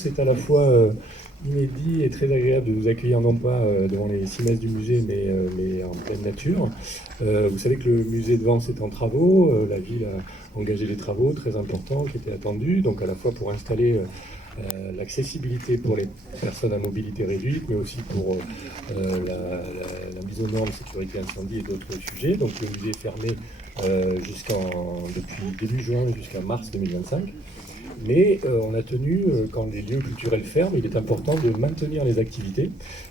C'est à la fois inédit et très agréable de vous accueillir non pas devant les 6 messes du musée, mais en pleine nature. Vous savez que le musée de Vence est en travaux, la ville a engagé des travaux très importants qui étaient attendus, donc à la fois pour installer l'accessibilité pour les personnes à mobilité réduite, mais aussi pour la mise aux normes sécurité incendie et d'autres sujets. Donc le musée est fermé depuis début juin jusqu'à mars 2025. Mais on a tenu, quand les lieux culturels ferment, il est important de maintenir les activités.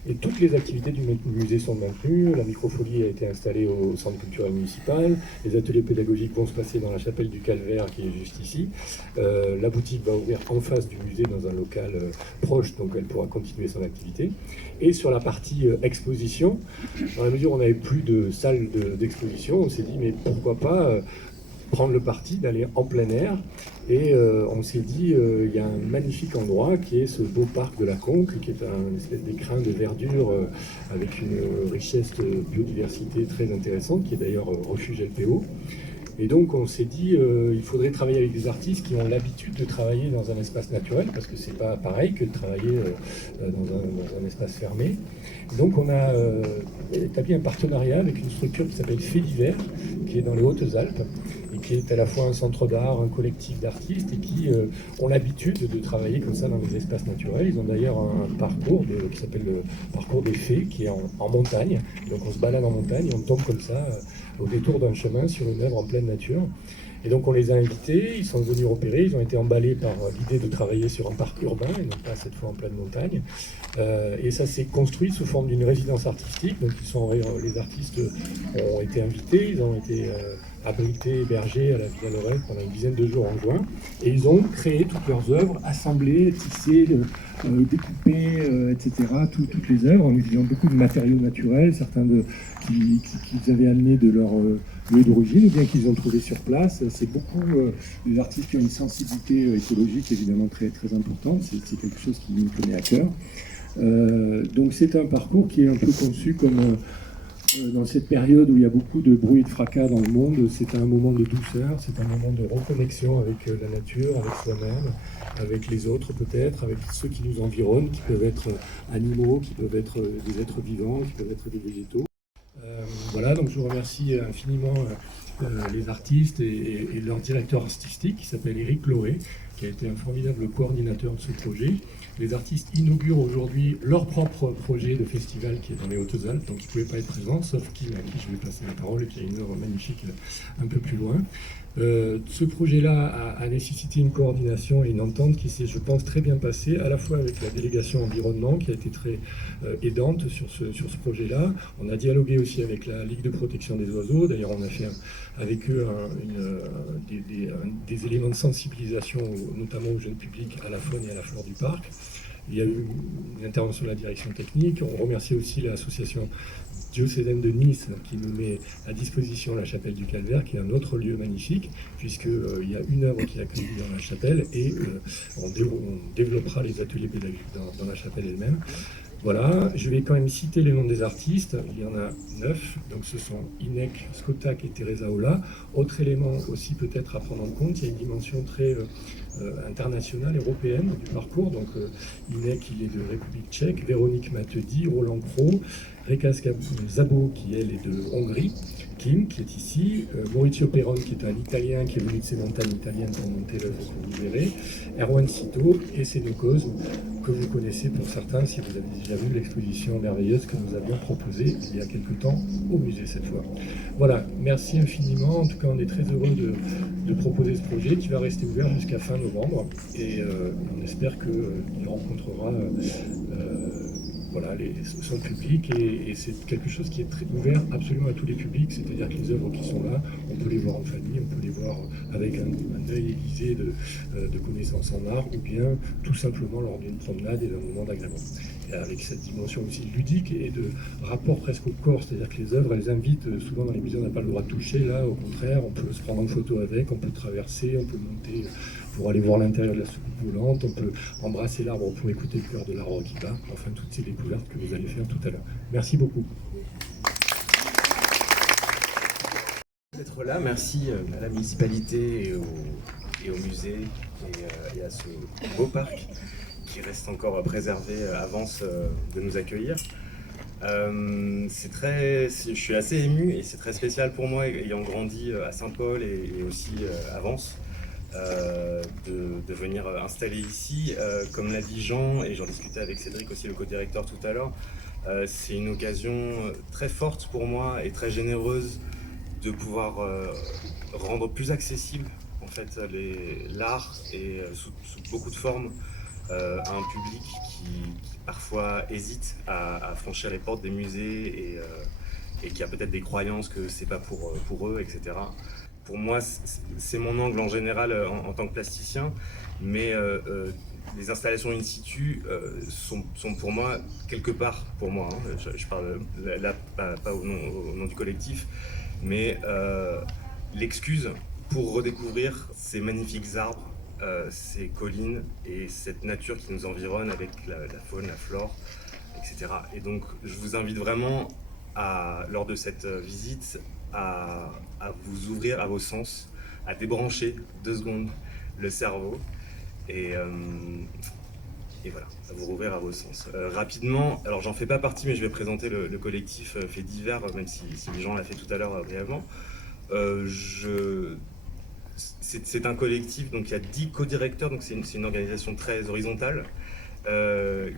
Et toutes les activités du musée sont maintenues. La microfolie a été installée au centre culturel municipal. Les ateliers pédagogiques vont se passer dans la chapelle du Calvaire, qui est juste ici. La boutique va ouvrir en face du musée dans un local proche, donc elle pourra continuer son activité. Et sur la partie exposition, dans la mesure où on n'avait plus de salle d'exposition, on s'est dit, mais pourquoi pas prendre le parti d'aller en plein air. Et on s'est dit, il y a un magnifique endroit qui est ce beau parc de la Conque, qui est un espèce d'écrin de verdure avec une richesse de biodiversité très intéressante, qui est d'ailleurs refuge LPO. Et donc on s'est dit, il faudrait travailler avec des artistes qui ont l'habitude de travailler dans un espace naturel, parce que c'est pas pareil que de travailler dans un espace fermé. Et donc on a établi un partenariat avec une structure qui s'appelle Fait d'hiver, qui est dans les Hautes-Alpes, et qui est à la fois un centre d'art, un collectif d'artistes, et qui ont l'habitude de travailler comme ça dans des espaces naturels. Ils ont d'ailleurs un parcours qui s'appelle le parcours des fées, qui est en montagne. Donc on se balade en montagne et on tombe comme ça au détour d'un chemin sur une œuvre en pleine nature. Et donc on les a invités, ils sont venus repérer, ils ont été emballés par l'idée de travailler sur un parc urbain et non pas cette fois en pleine montagne. Et ça s'est construit sous forme d'une résidence artistique. Donc les artistes ont été invités, ils ont été abrités, hébergés à la Villa Lorraine pendant une dizaine de jours en juin. Et ils ont créé toutes leurs œuvres, assemblées, tissées, découpées, etc. Toutes les œuvres en utilisant beaucoup de matériaux naturels, certains qu'ils avaient amenés de leur lieu d'origine ou bien qu'ils ont trouvé sur place. C'est beaucoup des artistes qui ont une sensibilité écologique évidemment très, très importante. C'est quelque chose qui nous tenait à cœur. Donc c'est un parcours qui est un peu conçu comme dans cette période où il y a beaucoup de bruit et de fracas dans le monde. C'est un moment de douceur, c'est un moment de reconnexion avec la nature, avec soi-même, avec les autres peut-être, avec ceux qui nous environnent, qui peuvent être animaux, qui peuvent être des êtres vivants, qui peuvent être des végétaux. Voilà, donc je vous remercie infiniment les artistes et leur directeur artistique qui s'appelle Éric Loré, qui a été un formidable coordinateur de ce projet. Les artistes inaugurent aujourd'hui leur propre projet de festival qui est dans les Hautes-Alpes, donc ils ne pouvaient pas être présents, sauf Kim à qui je vais passer la parole et qui a une œuvre magnifique un peu plus loin. Ce projet-là a nécessité une coordination et une entente qui s'est, je pense, très bien passée, à la fois avec la délégation environnement qui a été très aidante sur ce projet-là. On a dialogué aussi avec la Ligue de protection des oiseaux. D'ailleurs, on a fait avec eux des éléments de sensibilisation, notamment au jeune public, à la faune et à la flore du parc. Il y a eu une intervention de la direction technique. On remercie aussi l'association diocésaine de Nice qui nous met à disposition la chapelle du Calvaire, qui est un autre lieu magnifique, puisqu'il y a une œuvre qui est accueillie dans la chapelle et on développera les ateliers pédagogiques dans la chapelle elle-même. Voilà, je vais quand même citer les noms des artistes. Il y en a 9, donc ce sont Inek Skotak et Teresa Ola. Autre élément aussi peut-être à prendre en compte, il y a une dimension très internationale, européenne du parcours. Donc Inek, il est de République tchèque, Véronique Matedi, Roland Cros, Reka Zabo, qui elle est de Hongrie, Kim, qui est ici, Maurizio Peron, qui est un Italien, qui est venu de ces montagnes italiennes pour monter l'œuvre que vous verrez, Erwan Cito et Cédric Cosme, que vous connaissez pour certains si vous avez déjà vu l'exposition merveilleuse que nous avions proposée il y a quelque temps au musée cette fois. Voilà, merci infiniment. En tout cas, on est très heureux de proposer ce projet qui va rester ouvert jusqu'à fin novembre et on espère qu'il rencontrera voilà, son public et c'est quelque chose qui est très ouvert absolument à tous les publics, c'est-à-dire que les œuvres qui sont là, on peut les voir en famille, on peut les voir avec un œil aiguisé de connaissances en art ou bien tout simplement lors d'une promenade et d'un moment d'agrément. Avec cette dimension aussi ludique et de rapport presque au corps, c'est-à-dire que les œuvres, elles invitent, souvent dans les musées on n'a pas le droit de toucher, là au contraire, on peut se prendre en photo avec, on peut traverser, on peut monter pour aller voir l'intérieur de la soucoupe volante, on peut embrasser l'arbre pour écouter le cœur de l'arbre qui bat, enfin toutes ces découvertes que vous allez faire tout à l'heure. Merci beaucoup. D'être là, merci à la municipalité et au musée et à ce beau parc qui reste encore préservé avance de nous accueillir. Je suis assez ému et c'est très spécial pour moi, ayant grandi à Saint-Paul et aussi à Vence, de venir installer ici. Comme l'a dit Jean, et j'en discutais avec Cédric aussi, le co-directeur tout à l'heure, c'est une occasion très forte pour moi et très généreuse de pouvoir rendre plus accessible en fait l'art et sous beaucoup de formes à un public qui parfois hésite à franchir les portes des musées et qui a peut-être des croyances que c'est pas pour eux, etc. Pour moi, c'est mon angle en général en tant que plasticien, mais les installations in situ sont pour moi, quelque part pour moi, hein, je parle là pas au nom du collectif, mais l'excuse pour redécouvrir ces magnifiques arbres, ces collines et cette nature qui nous environne avec la faune, la flore, etc. Et donc je vous invite vraiment lors de cette visite à vous ouvrir à vos sens, à débrancher 2 secondes le cerveau et voilà, à vous rouvrir à vos sens. Rapidement, alors j'en fais pas partie mais je vais présenter le collectif Fait divers, même si Jean l'a fait tout à l'heure brièvement. C'est un collectif, donc il y a 10 co-directeurs, donc c'est une organisation très horizontale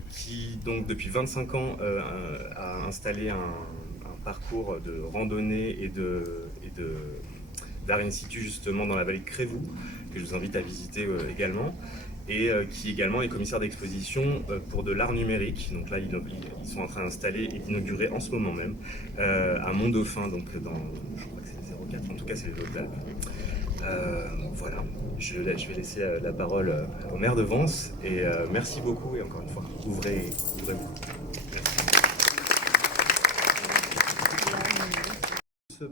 qui donc depuis 25 ans a installé un parcours de randonnée et d'art in situ justement dans la vallée de Crévoux, que je vous invite à visiter également, et qui également est commissaire d'exposition pour de l'art numérique. Donc là, ils sont en train d'installer et d'inaugurer en ce moment même à Mont-Dauphin, donc je crois que c'est le 04, en tout cas c'est les Hautes-Alpes. Voilà, je vais laisser la parole au maire de Vence et merci beaucoup et encore une fois, ouvrez-vous.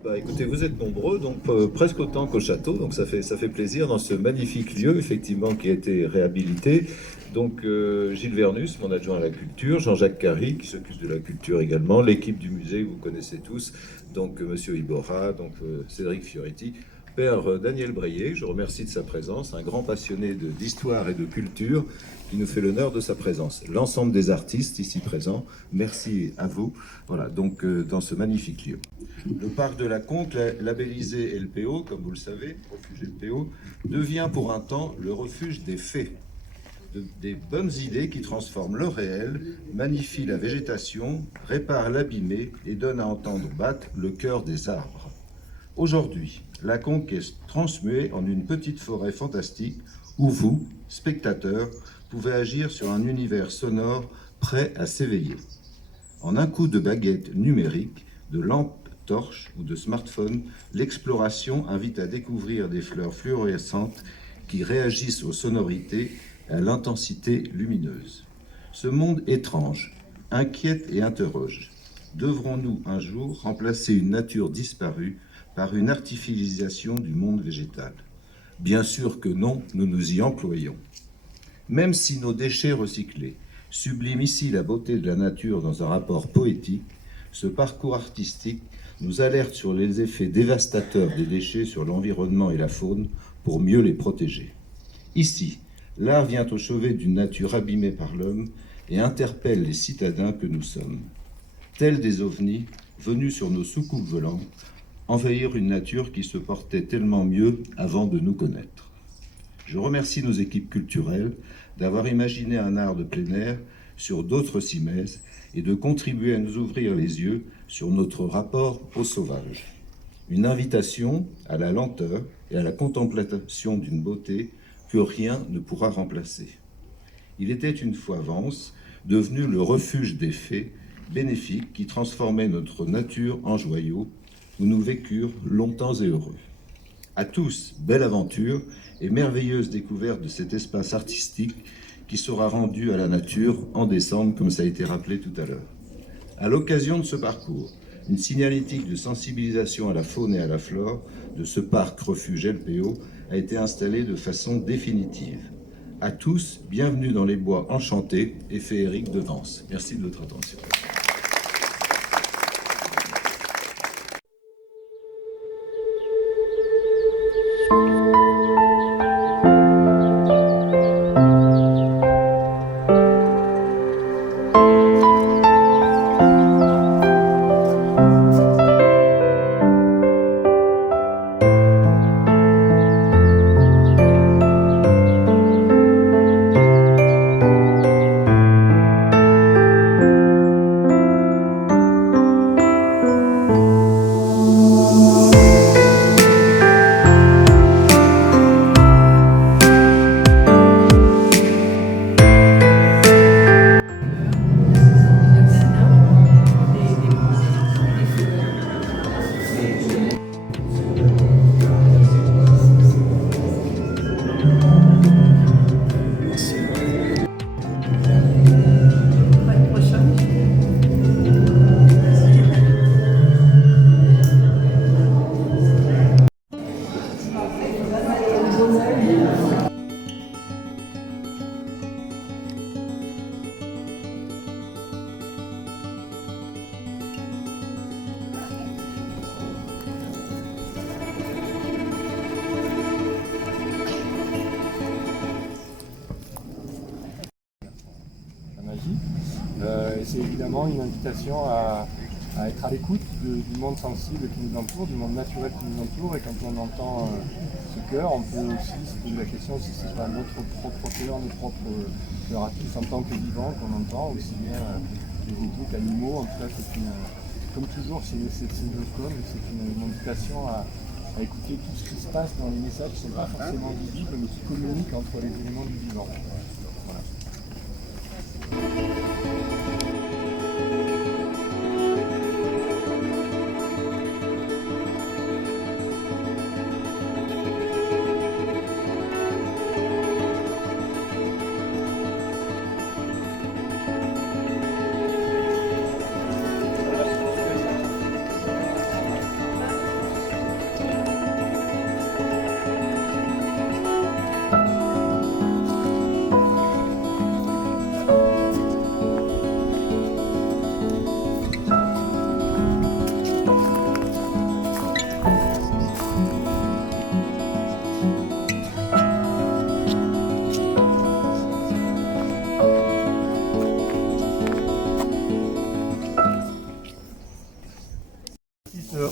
Bah, écoutez, vous êtes nombreux, donc presque autant qu'au château, donc ça fait plaisir dans ce magnifique lieu, effectivement, qui a été réhabilité. Donc Gilles Vernus, mon adjoint à la culture, Jean-Jacques Carry, qui s'occupe de la culture également, l'équipe du musée, vous connaissez tous, donc Monsieur Iborra, donc Cédric Fioretti, Père Daniel Breillet, je remercie de sa présence, un grand passionné d'histoire et de culture, qui nous fait l'honneur de sa présence. L'ensemble des artistes ici présents, merci à vous, voilà, donc dans ce magnifique lieu. Le parc de la Conque, labellisé LPO, comme vous le savez, refuge LPO, devient pour un temps le refuge des fées, des bonnes idées qui transforment le réel, magnifient la végétation, réparent l'abîmé et donnent à entendre battre le cœur des arbres. Aujourd'hui, la Conque est transmuée en une petite forêt fantastique où vous, spectateurs, pouvez agir sur un univers sonore prêt à s'éveiller. En un coup de baguette numérique, de lampe torche ou de smartphone, l'exploration invite à découvrir des fleurs fluorescentes qui réagissent aux sonorités et à l'intensité lumineuse. Ce monde étrange inquiète et interroge. Devrons-nous un jour remplacer une nature disparue par une artificialisation du monde végétal? Bien sûr que non, nous nous y employons. Même si nos déchets recyclés subliment ici la beauté de la nature dans un rapport poétique, ce parcours artistique nous alerte sur les effets dévastateurs des déchets sur l'environnement et la faune pour mieux les protéger. Ici, l'art vient au chevet d'une nature abîmée par l'homme et interpelle les citadins que nous sommes. Tels des ovnis venus sur nos soucoupes volantes, envahir une nature qui se portait tellement mieux avant de nous connaître. Je remercie nos équipes culturelles d'avoir imaginé un art de plein air sur d'autres cimaises et de contribuer à nous ouvrir les yeux sur notre rapport au sauvage. Une invitation à la lenteur et à la contemplation d'une beauté que rien ne pourra remplacer. Il était une fois Vence, devenu le refuge des fées, bénéfique qui transformait notre nature en joyau, où nous vécûmes longtemps et heureux. À tous, belle aventure et merveilleuse découverte de cet espace artistique qui sera rendu à la nature en décembre, comme ça a été rappelé tout à l'heure. À l'occasion de ce parcours, une signalétique de sensibilisation à la faune et à la flore de ce parc refuge LPO a été installée de façon définitive. À tous, bienvenue dans les bois enchantés et féeriques de Vence. Merci de votre attention. C'est évidemment une invitation à être à l'écoute du monde sensible qui nous entoure, du monde naturel qui nous entoure. Et quand on entend ce cœur, on peut aussi se poser la question si c'est pas notre propre cœur, notre propre cœur à tous en tant que vivant qu'on entend, aussi bien les écoutes, animaux. En tout cas, comme toujours, c'est une invitation à écouter tout ce qui se passe dans les messages qui ne sont pas forcément visibles, mais qui communiquent entre les éléments du vivant. Voilà.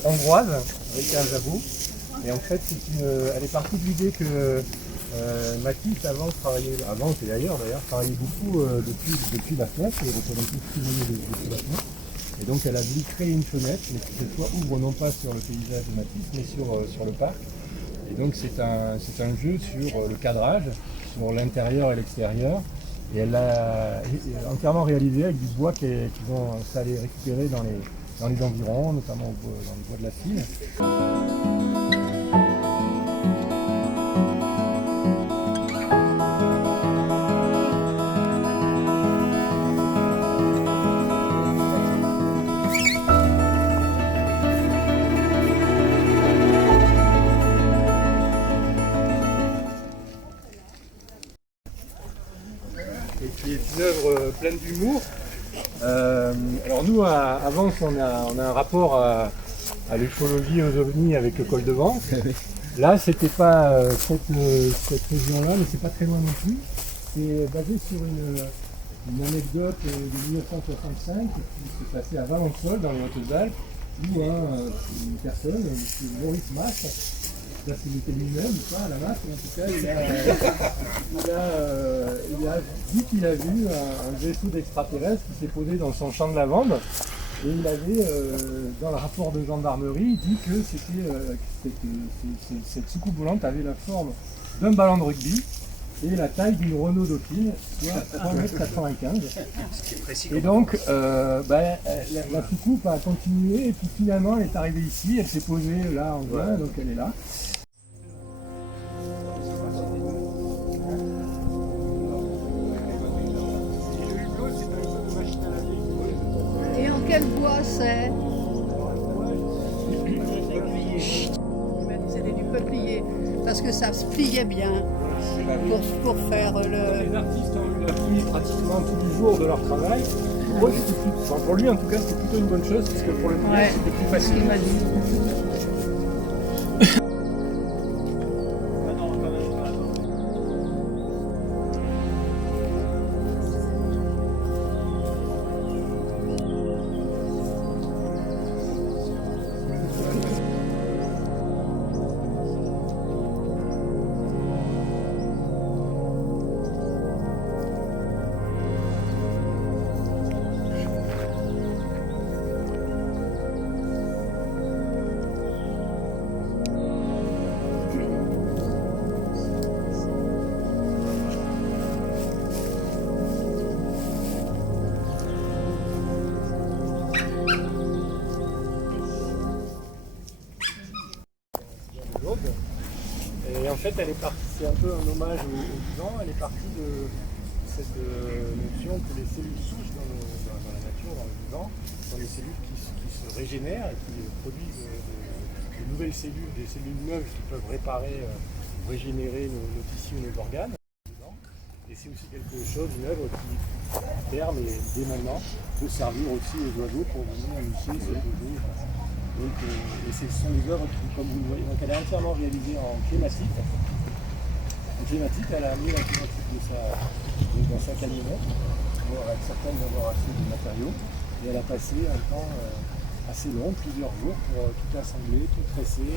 Hongroise avec un jabot, et en fait elle est partie de l'idée que Matisse avant et ailleurs d'ailleurs travaillait beaucoup depuis la fenêtre, et représentait depuis la fenêtre, et donc elle a voulu créer une fenêtre mais qui cette fois ouvre non pas sur le paysage de Matisse mais sur le parc, et donc c'est un jeu sur le cadrage, sur l'intérieur et l'extérieur, et elle l'a entièrement réalisé avec du bois qu'ils ont récupéré dans les environs, notamment dans les bois de la Cille. d'humour. Alors nous, à Vence, on a un rapport à l'ufologie et aux ovnis avec le col de Vence. Là, c'était pas cette région-là, mais c'est pas très loin non plus. C'est basé sur une anecdote de 1965 qui s'est passée à Valençol, dans les Hautes-Alpes, où une personne, M. Maurice Mastre, là c'est lui-même, pas à la masque, en tout cas, il a dit qu'il a vu un vaisseau d'extraterrestre qui s'est posé dans son champ de lavande. Et il avait, dans le rapport de gendarmerie, dit que cette soucoupe volante avait la forme d'un ballon de rugby et la taille d'une Renault Dauphine, soit 3,95 m. Et donc, la soucoupe a continué et puis finalement elle est arrivée ici, elle s'est posée là en juin, donc elle est là. Et en quel bois c'est? C'était du peuplier, parce que ça se pliait bien pour faire le... Les artistes ont eu la pluie pratiquement tous les jours de leur travail. Pour lui en tout cas c'était plutôt une bonne chose, parce que pour le client c'était plus facile. Il m'a dit. Et en fait, elle est partie, c'est un peu un hommage au vivant, elle est partie de cette notion que les cellules souches dans la nature, dans le vivant, sont des cellules qui se régénèrent et qui produisent de nouvelles cellules, des cellules neuves qui peuvent réparer ou régénérer nos tissus et nos organes. Et c'est aussi quelque chose, une œuvre qui, à terme et dès maintenant, peut servir aussi aux oiseaux pour venir nicher, se poser. Donc, et ce sont des œuvres qui, comme vous le voyez, donc elle est entièrement réalisée en clématite. En clématite, elle a mis la clématite dans sa camionnette pour être certaine d'avoir assez de matériaux. Et elle a passé un temps assez long, plusieurs jours, pour tout assembler, tout tresser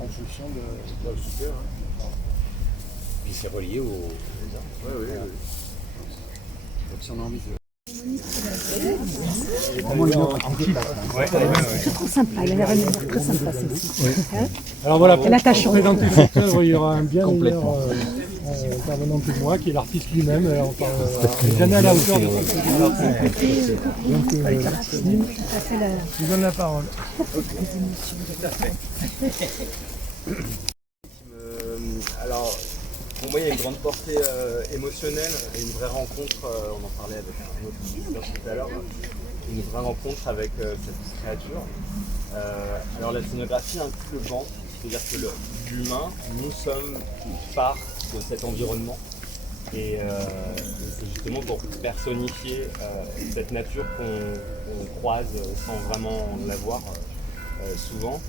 en fonction de la hauteur. Puis c'est relié aux arbres. Oui. Donc si on a envie de... C'est trop sympa, il a l'air d'être très sympa celle-ci. Alors voilà, pour l'attachant. présenter cette œuvre, il y aura un bien meilleur intervenant que moi, qui est l'artiste lui-même. Jamais à la hauteur de ce que l'artiste. Donc, je vous donne la parole. Alors, pour moi, il y a une grande portée émotionnelle et une vraie rencontre, on en parlait avec un autre visiteur tout à l'heure, une vraie rencontre avec cette créature. Alors la scénographie inclut le vent, c'est-à-dire que l'humain, nous sommes part de cet environnement. Et c'est justement pour personnifier cette nature qu'on croise sans vraiment la voir souvent.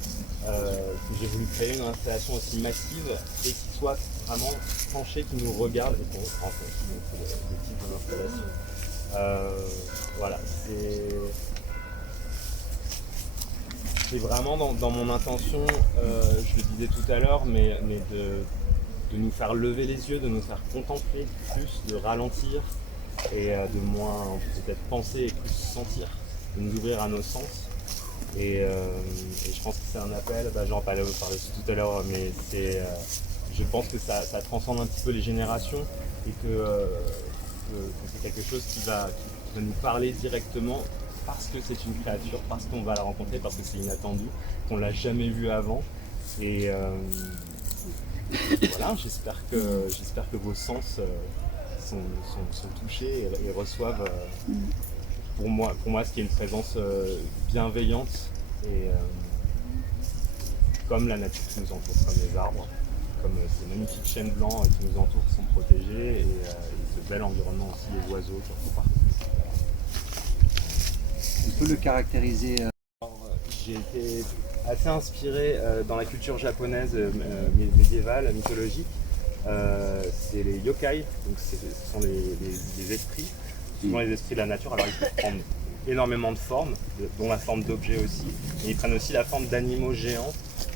Que j'ai voulu créer une installation aussi massive et qui soit vraiment penchée, qui nous regarde et qu'on rencontre. C'est le type de l'installation. Voilà, c'est vraiment dans mon intention, je le disais tout à l'heure, mais de nous faire lever les yeux, de nous faire contempler plus, de ralentir et de moins peut-être penser et plus sentir, de nous ouvrir à nos sens. Et je pense que c'est un appel, j'en parlais aussi tout à l'heure, mais je pense que ça transcende un petit peu les générations et que c'est quelque chose qui va nous parler directement parce que c'est une créature, parce qu'on va la rencontrer, parce que c'est inattendu, qu'on l'a jamais vue avant. Et voilà, j'espère que vos sens sont touchés et reçoivent pour moi ce qui est une présence bienveillante et comme la nature qui nous entoure, comme les arbres, comme ces magnifiques chênes blancs qui nous entourent, qui sont protégés et ce bel environnement aussi, les oiseaux qui en font partie. peut le caractériser J'ai été assez inspiré dans la culture japonaise médiévale, mythologique. C'est les yokai, donc ce sont les esprits, souvent les esprits de la nature. Alors ils peuvent prendre énormément de formes, dont la forme d'objets aussi, et ils prennent aussi la forme d'animaux géants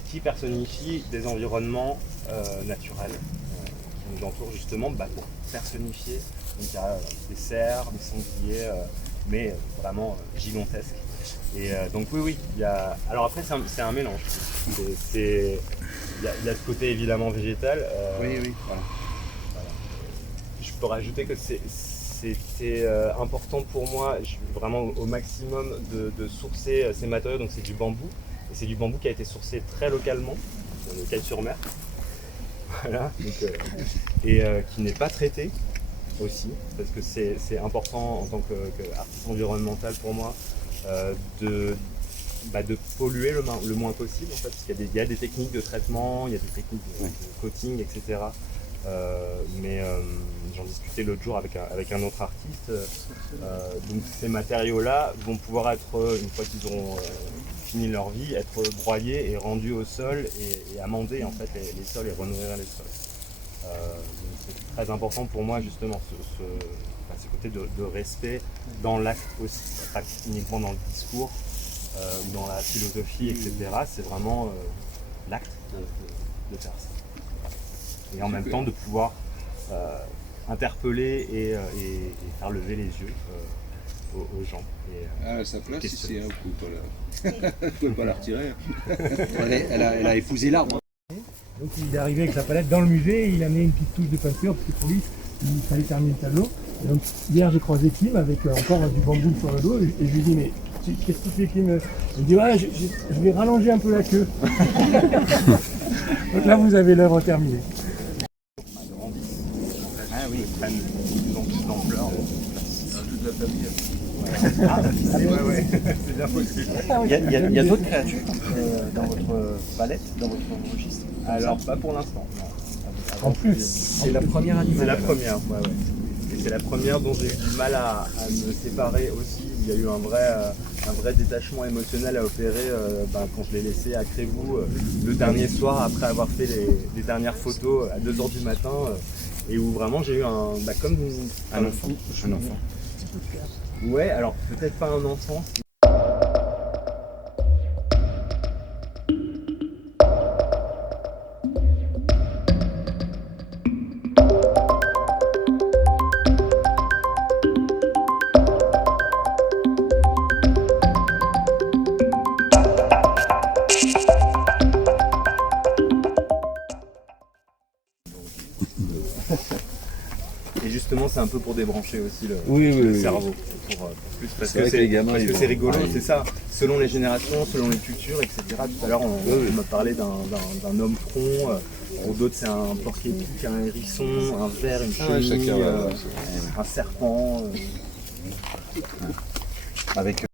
qui personnifient des environnements naturels qui nous entourent justement pour personnifier. Donc il y a des cerfs, des sangliers, mais vraiment gigantesques. Et donc oui, il y a... Alors après c'est un mélange. Il y a ce côté évidemment végétal. Oui, voilà. Je peux rajouter que c'était important pour moi, vraiment au maximum, de sourcer ces matériaux. Donc c'est du bambou. Et c'est du bambou qui a été sourcé très localement, dans le Cagnes-sur-Mer. Voilà. Donc, et qui n'est pas traité aussi, parce que c'est important en tant qu'artiste environnemental pour moi de polluer le moins possible en fait, parce qu'il y a des techniques de traitement, il y a des techniques de coating, etc. Mais j'en discutais l'autre jour avec un autre artiste. Donc ces matériaux-là vont pouvoir être, une fois qu'ils auront fini leur vie, être broyés et rendus au sol et amender en fait les sols et renourrir les sols. Donc c'est très important pour moi justement ce côté de respect dans l'acte aussi, pas uniquement dans le discours ou dans la philosophie, etc. C'est vraiment l'acte de faire ça. Et en même temps de pouvoir interpeller et faire lever les yeux aux gens. À sa place ici, hein, vous pouvez pas la retirer. Elle a épousé l'arbre. Donc il est arrivé avec sa palette dans le musée et il a mis une petite touche de peinture parce que pour lui il fallait terminer le tableau. Et donc hier j'ai croisé Kim avec encore du bambou sur le dos et je lui ai dit mais qu'est-ce que tu fais Kim? Il me dit ouais je vais rallonger un peu la queue. Donc là vous avez l'œuvre terminée. Ah oui, ils prennent de plus en plus d'ampleur. Toute la famille. Ouais, c'est bien possible. Il y a d'autres créatures dans votre palette, dans votre registre? Alors pas pour l'instant, non. En plus, C'est la première animale. C'est la première, ouais. Et c'est la première dont j'ai eu du mal à me séparer aussi. Il y a eu un vrai détachement émotionnel à opérer quand je l'ai laissé à Crévoux le dernier soir après avoir fait les dernières photos à 2h du matin. Et où vraiment j'ai eu comme un enfant. Un enfant. Ouais, alors peut-être pas un enfant. Et justement, c'est un peu pour débrancher aussi le cerveau. Pour plus, parce que c'est rigolo, c'est ça. Selon les générations, selon les cultures, etc. Tout à l'heure, on m'a parlé d'un homme front. Pour d'autres, c'est un porc-épic, un hérisson, un ver, une chenille, un serpent. Avec une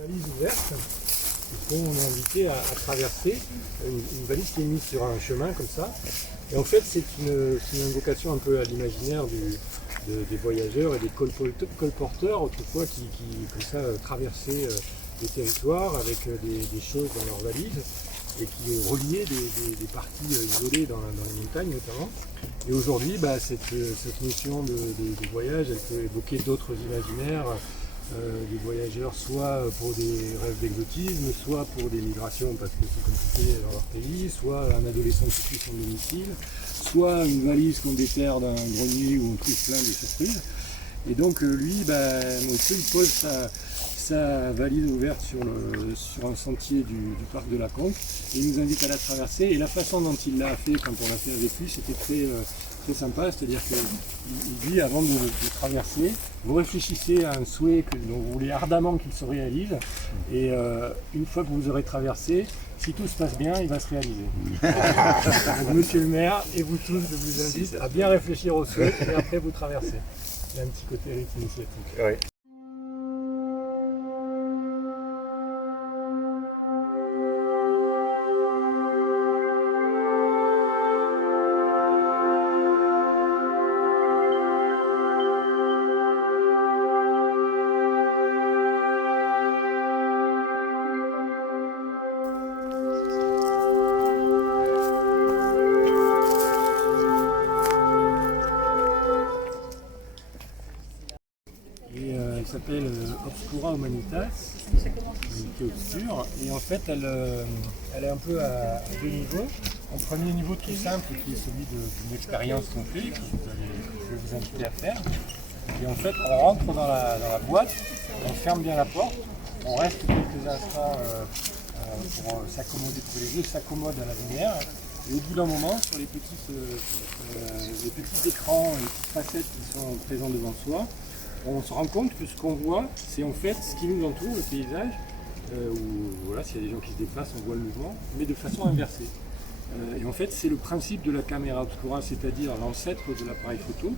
valise ouverte, on est invité à traverser une valise qui est mise sur un chemin comme ça. Et en fait, c'est une invocation un peu à l'imaginaire des voyageurs et des colporteurs autrefois qui comme ça traversaient des territoires avec des choses dans leurs valises et qui reliaient des parties isolées dans les montagnes notamment. Et aujourd'hui, cette notion de voyage, elle peut évoquer d'autres imaginaires. Des voyageurs soit pour des rêves d'exotisme, soit pour des migrations parce que c'est compliqué dans leur pays, soit un adolescent qui tue son domicile, soit une valise qu'on déterre d'un grenier où on trouve plein de surprises. Et donc lui, il pose sa valise ouverte sur un sentier du parc de la Conque. Il nous invite à la traverser et la façon dont il l'a fait quand on l'a fait avec lui, c'était très sympa, c'est-à-dire qu'il dit avant de traverser, vous réfléchissez à un souhait dont vous voulez ardemment qu'il se réalise et une fois que vous aurez traversé, si tout se passe bien, il va se réaliser. Donc, monsieur le maire et vous tous, je vous invite à bien réfléchir au souhait et après vous traversez. Il y a un petit côté rythme initiatique. Ouais. Elle s'appelle Obscura Humanitas, qui est obscure, et en fait elle est un peu à deux niveaux. Un premier niveau tout simple qui est celui d'une expérience qu'on fait, que je vais vous inviter à faire. Et en fait on rentre dans la boîte, on ferme bien la porte, on reste quelques instants pour s'accommoder, pour que les yeux s'accommodent à la lumière. Et au bout d'un moment, sur les petits écrans, les petites facettes qui sont présents devant soi, on se rend compte que ce qu'on voit, c'est en fait ce qui nous entoure, le paysage, où voilà, s'il y a des gens qui se déplacent, on voit le mouvement, mais de façon inversée. Et en fait, c'est le principe de la caméra obscura, c'est-à-dire l'ancêtre de l'appareil photo,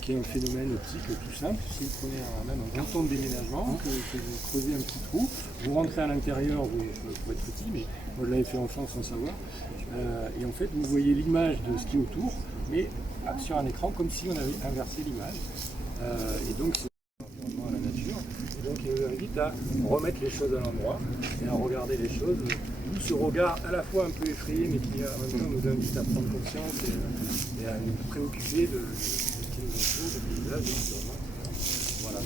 qui est un phénomène optique tout simple. Si vous prenez même un grand temps de déménagement, que vous creusez un petit trou, vous rentrez à l'intérieur, vous pouvez être petit, mais moi je l'avais fait enfant sans savoir, et en fait vous voyez l'image de ce qui est autour, mais sur un écran comme si on avait inversé l'image. Et donc c'est l'environnement à la nature, et donc il nous invite à remettre les choses à l'endroit et à regarder les choses, d'où ce regard à la fois un peu effrayé mais qui en même temps nous invite à prendre conscience et à nous préoccuper de ce qui nous entoure, du paysage, de l'environnement. Voilà.